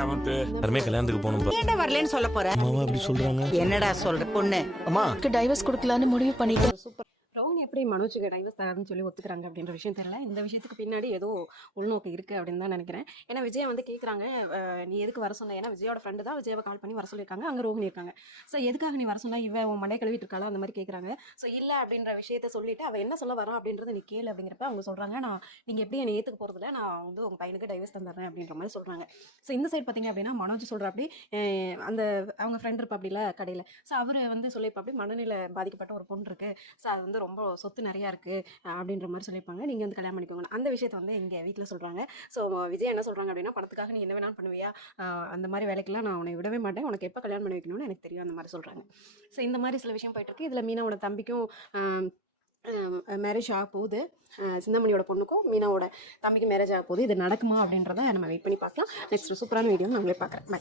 யாருமே கல்யாணத்துக்கு போகணும். ஏன்டா வரலன்னு சொல்ல போற? அம்மாவா அப்படி சொல்றாங்க. என்னடா சொல்ற பொண்ணு? அம்மா டைவர்ஸ் கொடுக்கலான்னு முடிவு பண்ணிட்டேன். சூப்பர். ரோஹினி எப்படி மனோஜுக்கு டைவர்ஸ் தராதுன்னு சொல்லி ஒத்துக்கிறாங்க அப்படின்ற விஷயம் தெரியல. இந்த விஷயத்துக்கு பின்னாடி ஏதோ உள்நோக்கு இருக்குது அப்படின்னு தான் நினைக்கிறேன். ஏன்னா விஜய் வந்து கேட்குறாங்க, நீ எதுக்கு வர சொன்ன? ஏன்னா விஜயோட ஃப்ரெண்டு தான் விஜயாவை கால் பண்ணி வர சொல்லியிருக்காங்க. அங்கே ரோஹினி இருக்காங்க. ஸோ எதுக்காக நீ வர சொன்னா? இவன் உன் மண்டை கழுவிட்டு இருக்காளா? அந்த மாதிரி கேட்குறாங்க. ஸோ இல்லை அப்படின்ற விஷயத்த சொல்லிட்டு அவள் என்ன சொல்ல வரா அப்படின்றத நீ கேளு அப்படிங்கிறப்ப அவங்க சொல்கிறாங்க, நீங்கள் எப்படி என்னை ஏற்றுக்க போகிறதில்ல, நான் வந்து உங்கள் பையனுக்கு டைவர்ஸ் தந்துடுறேன் அப்படின்ற மாதிரி சொல்கிறாங்க. ஸோ இந்த சைடு பார்த்தீங்க அப்படின்னா மனோஜ் சொல்கிற அப்படி அந்த அவங்க ஃப்ரெண்ட் இருப்பா அப்படில கடையில். ஸோ அவர் வந்து சொல்லியிருப்பா அப்படி மனநிலை பாதிக்கப்பட்ட ஒரு பொண்ணு இருக்குது. ஸோ அது வந்து ரொம்ப சொத்து நிறையா இருக்குது அப்படின்ற மாதிரி சொல்லியிருப்பாங்க. நீங்கள் வந்து கல்யாணம் பண்ணிக்கோங்க. அந்த விஷயத்தை வந்து எங்கள் வீட்டில் சொல்கிறாங்க. ஸோ விஜய் என்ன சொல்கிறாங்க அப்படின்னா, பணத்துக்காக நீ என்ன வேணாலும் பண்ணுவியா? அந்த மாதிரி வேலைக்கெல்லாம் நான் உன்னை விடவே மாட்டேன். உனக்கு எப்போ கல்யாணம் பண்ணி வைக்கணும்னு எனக்கு தெரியும். அந்த மாதிரி சொல்கிறாங்க. ஸோ இந்த மாதிரி சில விஷயம் போயிட்டுருக்கு. இதில் மீனாவோட தம்பிக்கும் மேரேஜ் ஆக போகுது. சிந்தாமணியோட பொண்ணுக்கும் மீனாவோட தம்பிக்கும் மேரேஜ் ஆக போகுது. இது நடக்குமா அப்படின்றத நம்ம வெயிட் பண்ணி பார்க்கலாம். நெக்ஸ்ட் சூப்பரான வீடியோ நான் உங்களே பார்க்குறேன். பை.